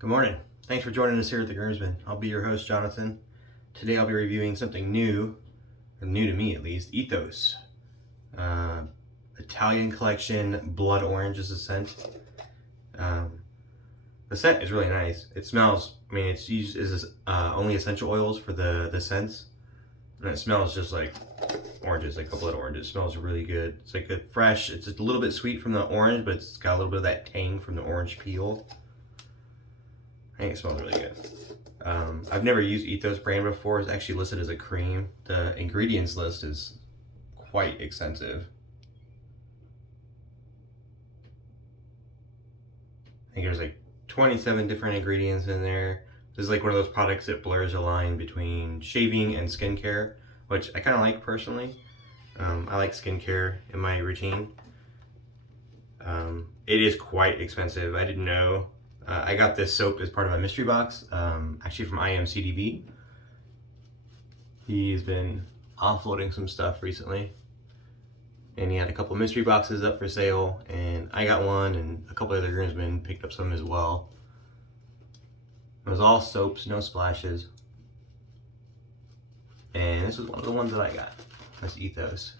Good morning. Thanks for joining us here at the Groomsman. I'll be your host, Jonathan. Today I'll be reviewing something new, or new to me at least, Ethos. Italian Collection Blood Orange is the scent. The scent is really nice. It smells, it's used as only essential oils for the scents. And it smells just like oranges, like a blood orange. It smells really good. It's like a fresh, it's a little bit sweet from the orange, but it's got a little bit of that tang from the orange peel. I think it smells really good. I've never used Ethos brand before. It's actually listed as a cream. The ingredients list is quite extensive. I think there's like 27 different ingredients in there. This is like one of those products that blurs the line between shaving and skincare, which I kind of like personally. I like skincare in my routine. It is quite expensive. I didn't know. I got this soap as part of my mystery box, actually from IMCDB. He's been offloading some stuff recently, and he had a couple mystery boxes up for sale, and I got one, and a couple other groomsmen picked up some as well. It was all soaps, no splashes, and this was one of the ones that I got. That's Ethos.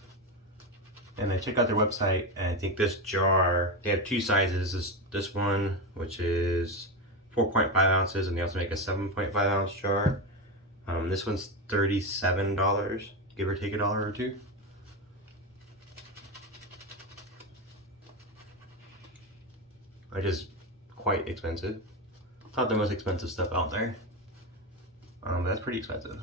And I checked out their website, and I think this jar, they have two sizes. This one, which is 4.5 ounces, and they also make a 7.5 ounce jar. This one's $37, give or take $1 or $2. Which is quite expensive. Not the most expensive stuff out there. But that's pretty expensive.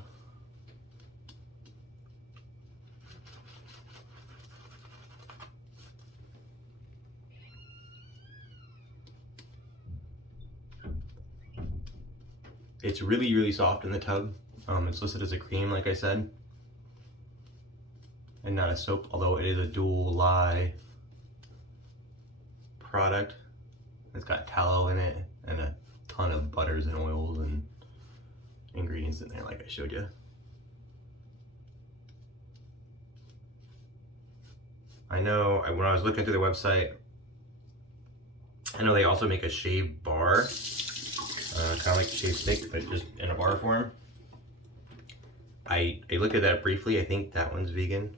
It's really, really soft in the tub. It's listed as a cream, like I said, and not a soap, although it is a dual lye product. It's got tallow in it and a ton of butters and oils and ingredients in there, like I showed you. I know when I was looking through the website, I know they also make a shave bar. Kind of like shave stick, but just in a bar form. I looked at that briefly. I think that one's vegan,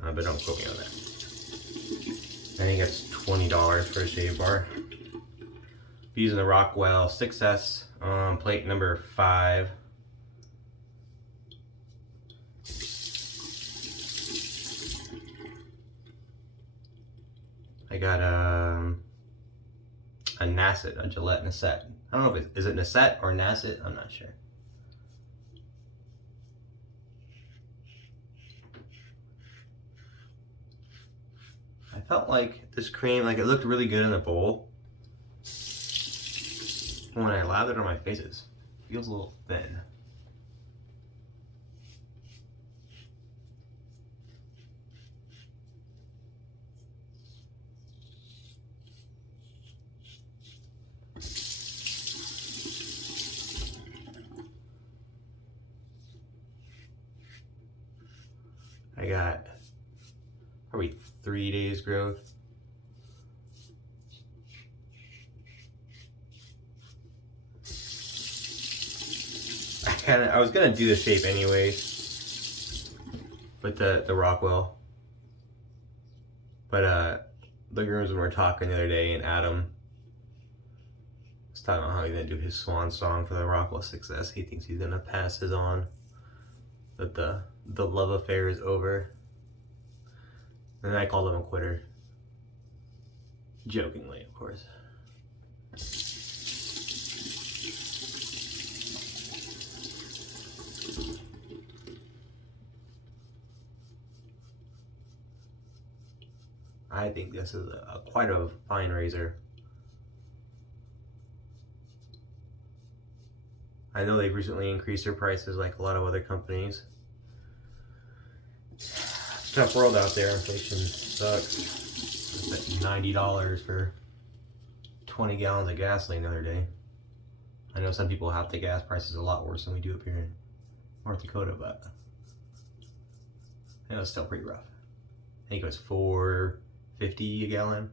but don't quote me on that. I think it's $20 for a shave bar. Using the Rockwell 6S plate number 5. I got a Nacet, a Gillette Nacet. I don't know if is it Nacet or Nacet, I'm not sure. I felt like this cream, like it looked really good in the bowl. When I lathered it on my face, it feels a little thin. I got probably 3 days growth. I was gonna do the shape anyways, with the Rockwell. But the groomsmen were talking the other day, and Adam was talking about how he's gonna do his swan song for the Rockwell 6S. He thinks he's gonna pass his on, that the love affair is over. And then I called him a quitter. Jokingly, of course. I think this is quite a fine razor. I know they've recently increased their prices like a lot of other companies. It's a tough world out there. Inflation sucks. I spent $90 for 20 gallons of gasoline the other day. I know some people have the gas prices a lot worse than we do up here in North Dakota, but it was still pretty rough. I think it was $4.50 a gallon.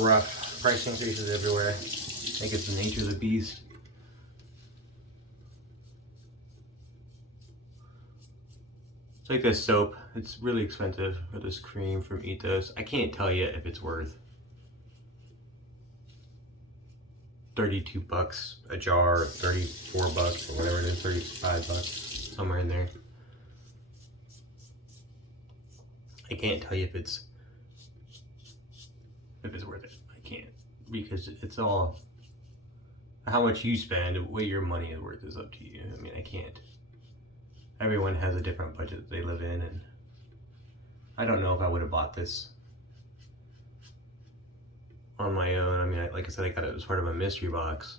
rough. Price increases everywhere. I think it's the nature of the beast. It's like this soap. It's really expensive for this cream from Ethos. I can't tell you if it's worth 32 bucks a jar, 34 bucks, or whatever it is, 35 bucks, somewhere in there. I can't tell you if it's worth it. I can't, because it's all how much you spend, what your money is worth is up to you. I mean, I can't. Everyone has a different budget that they live in, and I don't know if I would have bought this on my own. I mean, like I said, I got it as part of a mystery box.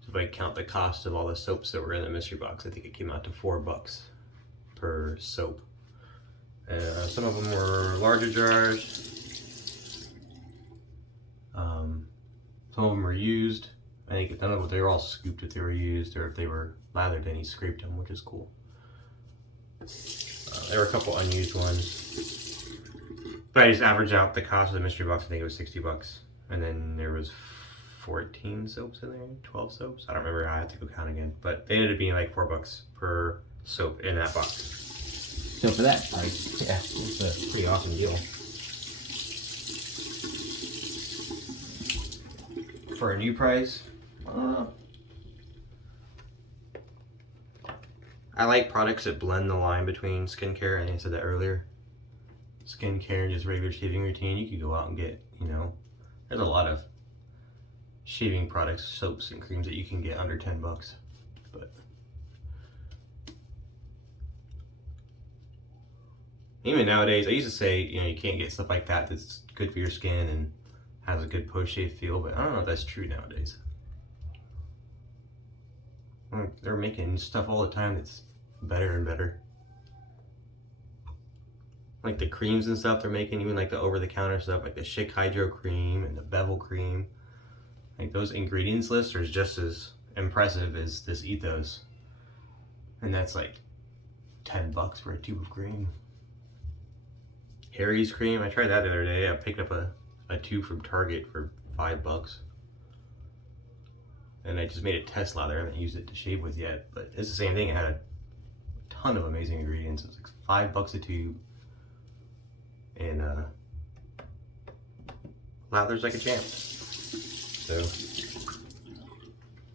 So if I count the cost of all the soaps that were in the mystery box, I think it came out to $4 per soap. Some of them were larger jars. Some of them were used. I think none of them, they were all scooped if they were used, or if they were lathered, then he scraped them, which is cool. There were a couple unused ones. But I just averaged out the cost of the mystery box. I think it was 60 bucks. And then there was 14 soaps in there, 12 soaps. I don't remember, I have to go count again. But they ended up being like $4 per soap in that box. So for that price, yeah, it's a pretty awesome deal. For a new price, I like products that blend the line between skincare, I think I said that earlier. Skincare and just regular shaving routine. You could go out and get, you know, there's a lot of shaving products, soaps and creams that you can get under 10 bucks. But even nowadays, I used to say, you know, you can't get stuff like that that's good for your skin and has a good post-shave feel, but I don't know if that's true nowadays. They're making stuff all the time that's better and better. Like the creams and stuff they're making, even like the over-the-counter stuff, like the Schick Hydro Cream and the Bevel Cream. Like those ingredients lists are just as impressive as this Ethos. And that's like 10 bucks for a tube of cream. Harry's cream, I tried that the other day. I picked up a tube from Target for $5. And I just made a test lather. I haven't used it to shave with yet, but it's the same thing. It had a ton of amazing ingredients. It was like $5 a tube. And lathers like a champ. So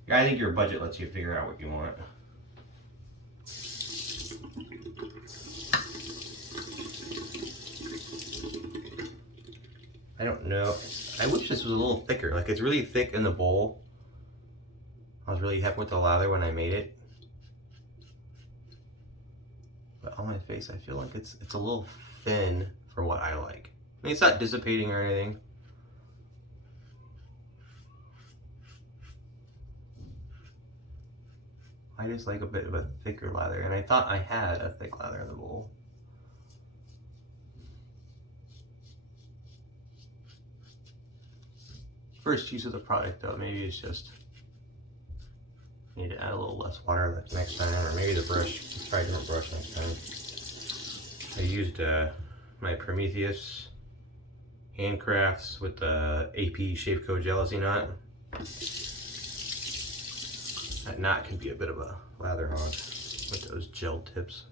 yeah, I think your budget lets you figure out what you want. I don't know. I wish this was a little thicker. Like, it's really thick in the bowl. I was really happy with the lather when I made it. But on my face, I feel like it's a little thin for what I like. I mean, it's not dissipating or anything. I just like a bit of a thicker lather, and I thought I had a thick lather in the bowl. First use of the product though, maybe it's just need to add a little less water next time, or maybe the brush, let's try a different brush next time. I used my Prometheus handcrafts with the AP Shapeco Gelousy knot. That knot can be a bit of a lather hog with those gel tips.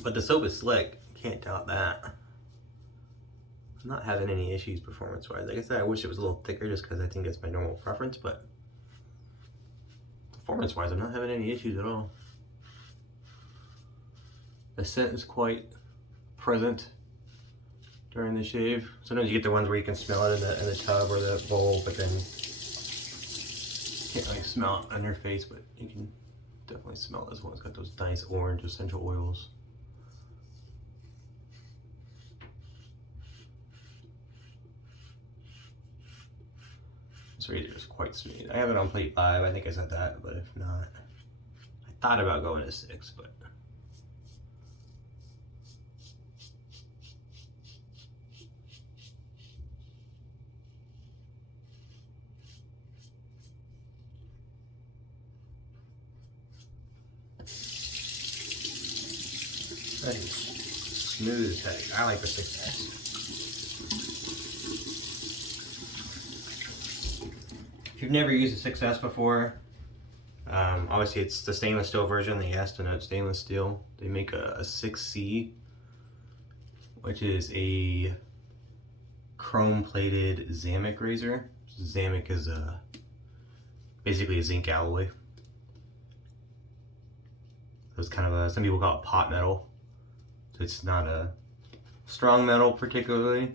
But the soap is slick, can't doubt that. I'm not having any issues performance-wise. Like I said, I wish it was a little thicker just because I think it's my normal preference, but performance-wise, I'm not having any issues at all. The scent is quite present during the shave. Sometimes you get the ones where you can smell it in the tub or the bowl, but then you can't really smell it on your face, but you can definitely smell this one. It's got those nice orange essential oils. This razor is quite smooth. I have it on plate 5, I think I said that, but if not, I thought about going to 6, but that is smooth as heck. I like the 6S. If you've never used a 6S before, obviously it's the stainless steel version. They asked to note stainless steel. They make a 6C, which is a chrome plated Zamic razor. Zamic is basically a zinc alloy. So it's kind of some people call it pot metal. So it's not a strong metal particularly.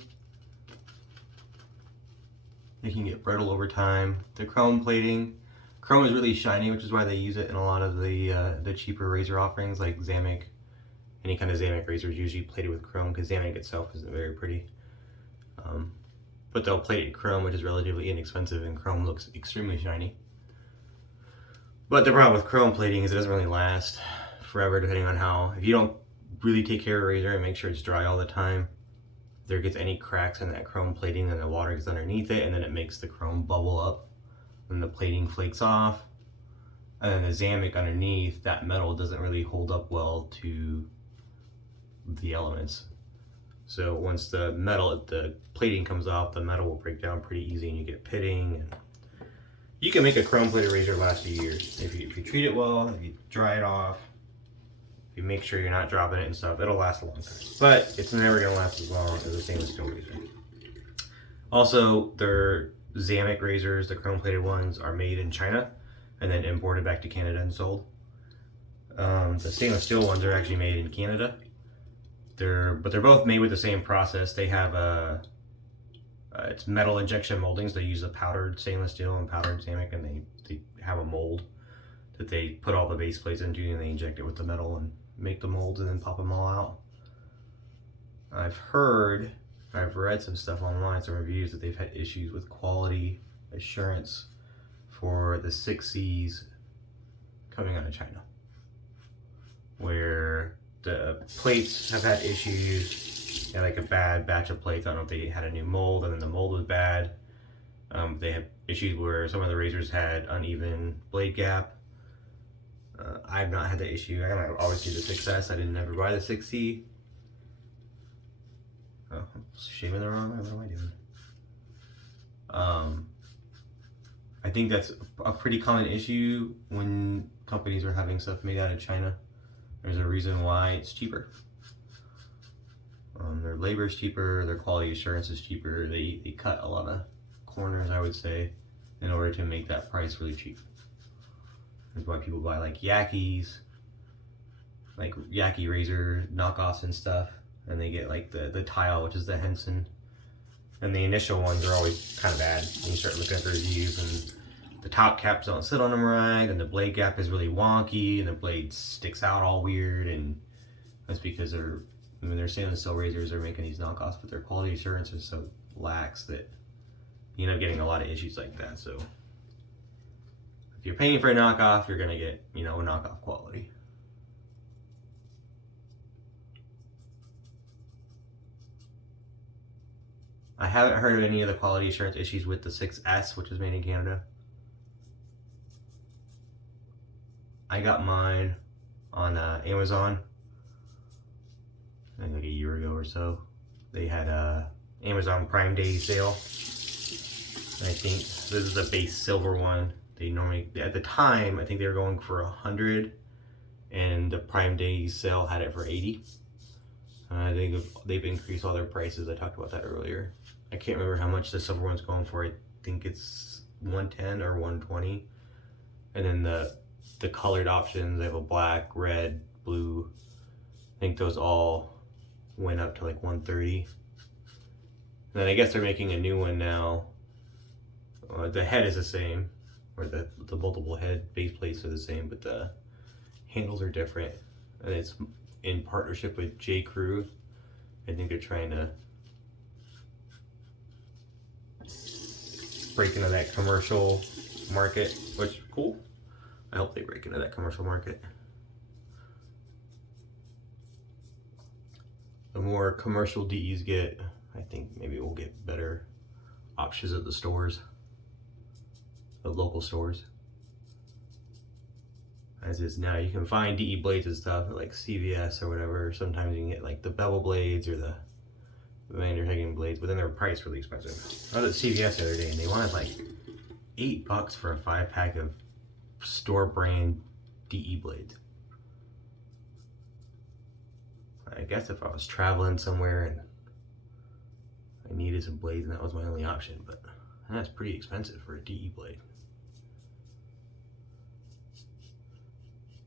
It can get brittle over time. The chrome plating, chrome is really shiny, which is why they use it in a lot of the cheaper razor offerings like Zamic. Any kind of Zamic razor is usually plated with chrome because Zamic itself isn't very pretty. But they'll plate it chrome, which is relatively inexpensive, and chrome looks extremely shiny. But the problem with chrome plating is it doesn't really last forever, depending on how, if you don't really take care of a razor and make sure it's dry all the time, if there gets any cracks in that chrome plating, then the water gets underneath it, and then it makes the chrome bubble up, and the plating flakes off. And then the Zamic underneath, that metal doesn't really hold up well to the elements. So once the plating comes off, the metal will break down pretty easy, and you get pitting. And you can make a chrome plated razor last years if you treat it well, if you dry it off. You make sure you're not dropping it and stuff, it'll last a long time. But it's never gonna last as long as a stainless steel razor. Also, their Zamic razors, the chrome plated ones, are made in China and then imported back to Canada and sold. The stainless steel ones are actually made in Canada. But they're both made with the same process. They have it's metal injection moldings. They use a powdered stainless steel and powdered Zamic, and they have a mold that they put all the base plates into, and they inject it with the metal and make the molds and then pop them all out. I've read some stuff online, some reviews, that they've had issues with quality assurance for the 6Cs coming out of China, where the plates have had issues. They had like a bad batch of plates. I don't know if they had a new mold and then the mold was bad. They have issues where some of the razors had uneven blade gap. I've not had the issue. I got obviously the 6S. I didn't ever buy the 6C. Oh, I'm shaving the wrong way. What am I doing? I think that's a pretty common issue when companies are having stuff made out of China. There's a reason why it's cheaper. Their labor is cheaper. Their quality assurance is cheaper. They cut a lot of corners, I would say, in order to make that price really cheap. That's why people buy like Yakis, like Yaki razor knockoffs and stuff, and they get like the tile, which is the Henson. And the initial ones are always kind of bad when you start looking at the reviews, and the top caps don't sit on them right, and the blade gap is really wonky, and the blade sticks out all weird, and that's because they're stainless steel razors are making these knockoffs, but their quality assurance is so lax that you end up getting a lot of issues like that. So if you're paying for a knockoff, you're gonna get, a knockoff quality. I haven't heard of any of the quality assurance issues with the 6S, which is made in Canada. I got mine on Amazon, I think like a year ago or so. They had a Amazon Prime Day sale. And I think this is the base silver one. They normally, at the time, I think they were going for 100, and the Prime Day sale had it for 80. I think they've increased all their prices. I talked about that earlier. I can't remember how much the silver one's going for. I think it's 110 or 120. And then the colored options, they have a black, red, blue. I think those all went up to like 130. And then I guess they're making a new one now. The head is the same, or the multiple head base plates are the same, but the handles are different. And it's in partnership with J. Crew. I think they're trying to break into that commercial market, which cool. I hope they break into that commercial market. The more commercial DEs get, I think maybe we'll get better options at the stores, the local stores. As is now, you can find DE blades and stuff at like CVS or whatever. Sometimes you can get like the bevel blades or the Vanderhagen blades, but then they're priced really expensive. I was at CVS the other day and they wanted like $8 for a 5-pack of store brand DE blades. I guess if I was traveling somewhere and I needed some blades and that was my only option, but that's pretty expensive for a DE blade.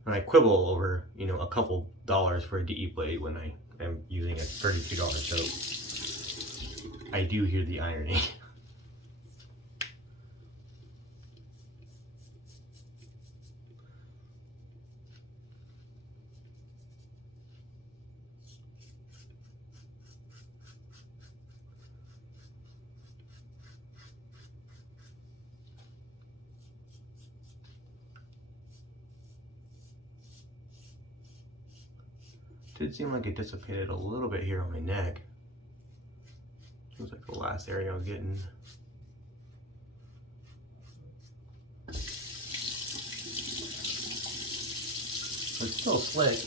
And I quibble over, you know, a couple dollars for a DE blade when I am using a $32 soap. I do hear the irony. Did seem like it dissipated a little bit here on my neck. It was like the last area I was getting. It's still slick.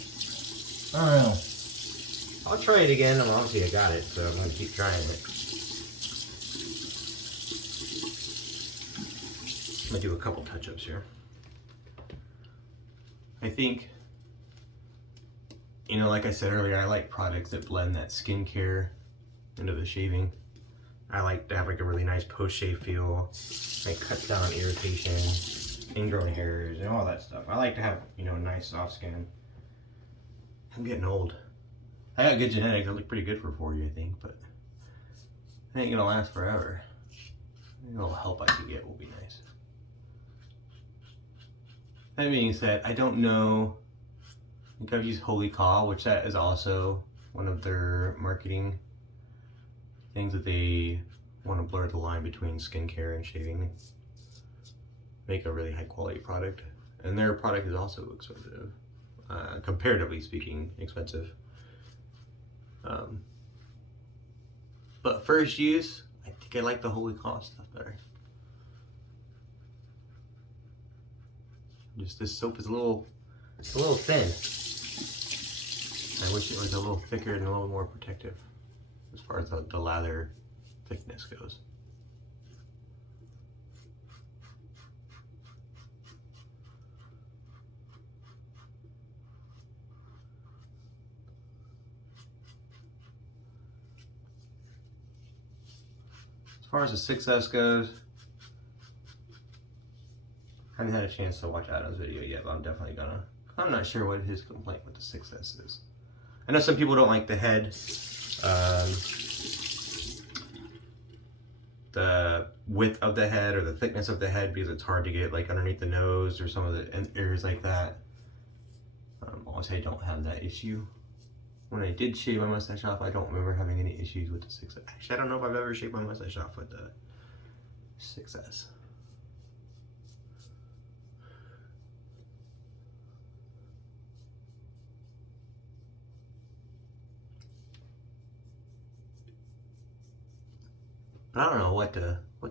I don't know. I'll try it again. Well, obviously I got it, so I'm gonna keep trying it. I'm gonna do a couple touch-ups here. I think, you know, like I said earlier, I like products that blend that skincare into the shaving. I like to have like a really nice post-shave feel. It cuts down on irritation, ingrown hairs, and all that stuff. I like to have, you know, nice soft skin. I'm getting old. I got good genetics. I look pretty good for 40, I think, but it ain't gonna last forever. A little help I can get will be nice. That being said, I don't know. I think I've used Holy Caw, which that is also one of their marketing things that they want to blur the line between skincare and shaving. Make a really high quality product. And their product is also expensive. Comparatively speaking, expensive. But first use, I think I like the Holy Caw stuff better. Just this soap is a little thin. I wish it was a little thicker and a little more protective as far as the lather thickness goes. As far as the 6S goes, I haven't had a chance to watch Adam's video yet, but I'm definitely gonna. I'm not sure what his complaint with the 6S is. I know some people don't like the head, the width of the head or the thickness of the head, because it's hard to get like underneath the nose or some of the areas like that. Obviously I don't have that issue. When I did shave my mustache off, I don't remember having any issues with the 6S. Actually, I don't know if I've ever shaved my mustache off with the 6S. But I don't know what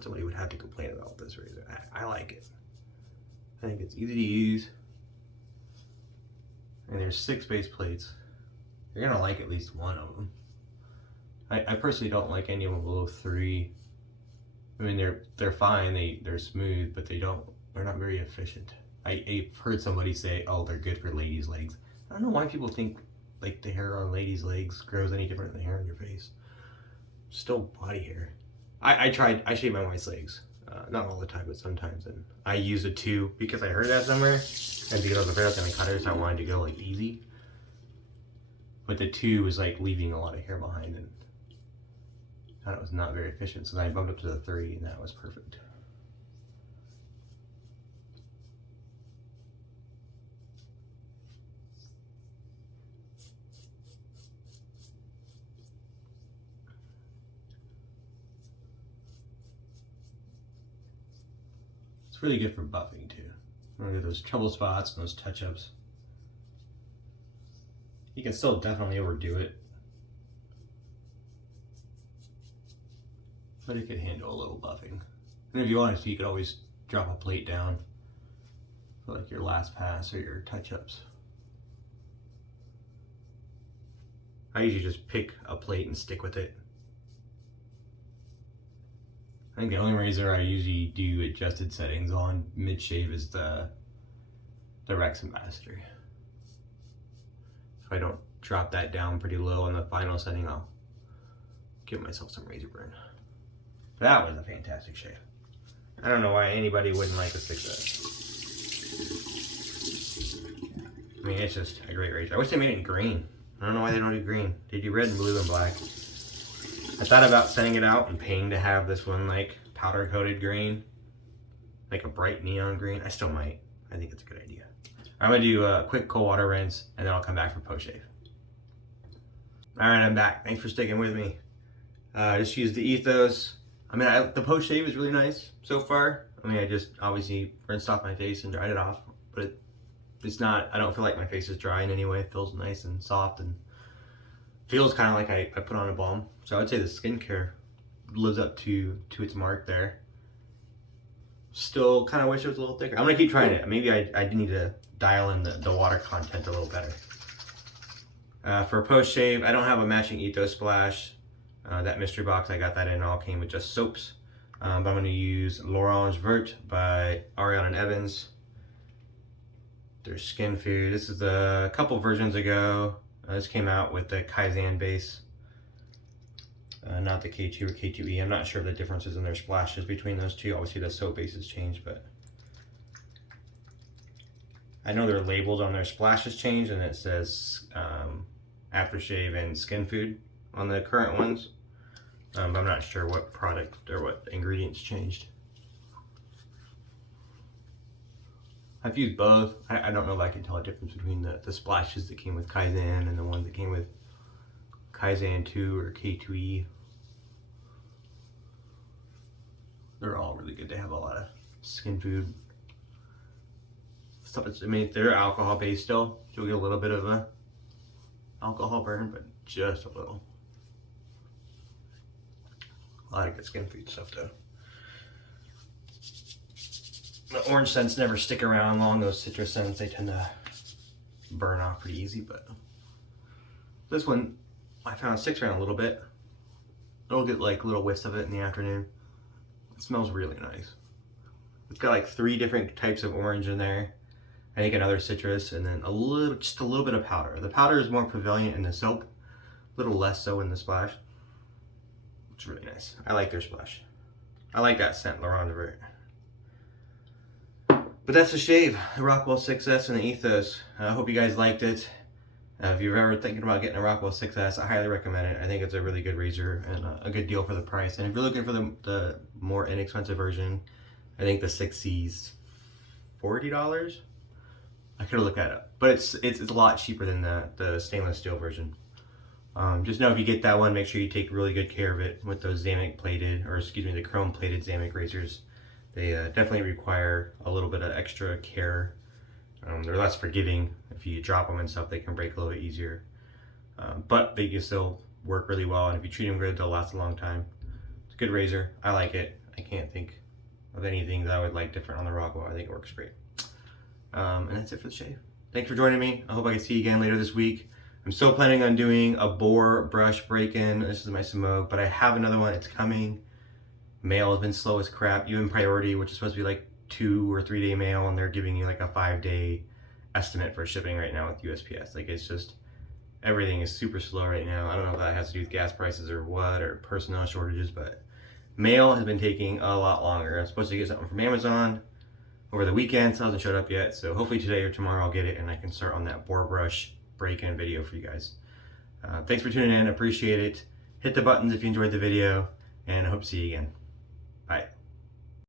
somebody would have to complain about with this razor. I like it. I think it's easy to use. And there's 6 base plates. You're gonna like at least one of them. I personally don't like any of them below 3. I mean, they're fine. They're smooth, but they're not very efficient. I've heard somebody say, "Oh, they're good for ladies' legs." I don't know why people think like the hair on ladies' legs grows any different than the hair on your face. Still body hair. I shave my wife's legs. Not all the time, but sometimes. And I use a 2 because I heard that somewhere. And because I was afraid I was gonna cut her, so I wanted to go like easy. But the 2 was like leaving a lot of hair behind, and that was not very efficient. So then I bumped up to the 3, and that was perfect. It's really good for buffing too. Those trouble spots and those touch-ups. You can still definitely overdo it, but it could handle a little buffing. And if you wanted to, you could always drop a plate down for like your last pass or your touch-ups. I usually just pick a plate and stick with it. I think the only razor I usually do adjusted settings on mid-shave is the Rex Ambassador. If I don't drop that down pretty low on the final setting, I'll give myself some razor burn. That was a fantastic shave. I don't know why anybody wouldn't like a 6S. I mean, it's just a great razor. I wish they made it in green. I don't know why they don't do green. They do red and blue and black. I thought about sending it out and paying to have this one like powder coated green, like a bright neon green. I still might. I think it's a good idea. I'm gonna do a quick cold water rinse and then I'll come back for post shave. All right, I'm back. Thanks for sticking with me. I just used the Ethos. I mean, the post shave is really nice so far. I mean, I just obviously rinsed off my face and dried it off, but it's not, I don't feel like my face is dry in any way. It feels nice and soft and feels kind of like I put on a balm. So I would say the skincare lives up to its mark there. Still kind of wish it was a little thicker. I'm gonna keep trying it. Maybe I need to dial in the water content a little better. For post shave, I don't have a matching Ethos splash. That mystery box, I got that in, all came with just soaps. But I'm gonna use L'Orange Verte by Ariana and Evans. Their skin food. This is a couple versions ago. This came out with the Kaizen base. Not the K2 or K2E. I'm not sure the differences in their splashes between those two. Obviously the soap base has changed, but I know their labels on their splashes changed and it says aftershave and skin food on the current ones. But I'm not sure what product or what ingredients changed. I've used both. I don't know if I can tell a difference between the splashes that came with Kaizen and the ones that came with Kaizen 2 or K2E. They're all really good. They have a lot of skin food stuff. I mean, they're alcohol based still, so you'll get a little bit of a alcohol burn, but just a little. A lot of good skin food stuff though. The orange scents never stick around long. Those citrus scents, they tend to burn off pretty easy, but this one I found sticks around a little bit. It'll get like little whiffs of it in the afternoon. It smells really nice. It's got like 3 different types of orange in there. I think another citrus and then just a little bit of powder. The powder is more prevalent in the soap, a little less so in the splash. It's really nice. I like their splash. I like that scent, L'Orange Verte. But that's the shave, the Rockwell 6S and the Ethos. I hope you guys liked it. If you're ever thinking about getting a Rockwell 6S, I highly recommend it. I think it's a really good razor and a good deal for the price. And if you're looking for the more inexpensive version, I think the 6C's $40. I could have looked that up, but it's a lot cheaper than the stainless steel version. Just know if you get that one, make sure you take really good care of it with those the chrome plated Zamic razors. They definitely require a little bit of extra care. They're less forgiving. If you drop them and stuff, they can break a little bit easier. But they can still work really well, and if you treat them good, they'll last a long time. It's a good razor. I like it. I can't think of anything that I would like different on the Rockwell. I think it works great. And that's it for the shave. Thanks for joining me. I hope I can see you again later this week. I'm still planning on doing a boar brush break-in. This is my smoke, but I have another one. It's coming. Mail has been slow as crap. Even Priority, which is supposed to be like 2 or 3 day mail, and they're giving you like a 5-day estimate for shipping right now with USPS. Like, it's just, everything is super slow right now. I don't know if that has to do with gas prices or what, or personnel shortages, but mail has been taking a lot longer. I was supposed to get something from Amazon over the weekend, so it hasn't showed up yet. So hopefully today or tomorrow I'll get it and I can start on that boar brush break-in video for you guys. Thanks for tuning in. Appreciate it. Hit the buttons if you enjoyed the video, and I hope to see you again.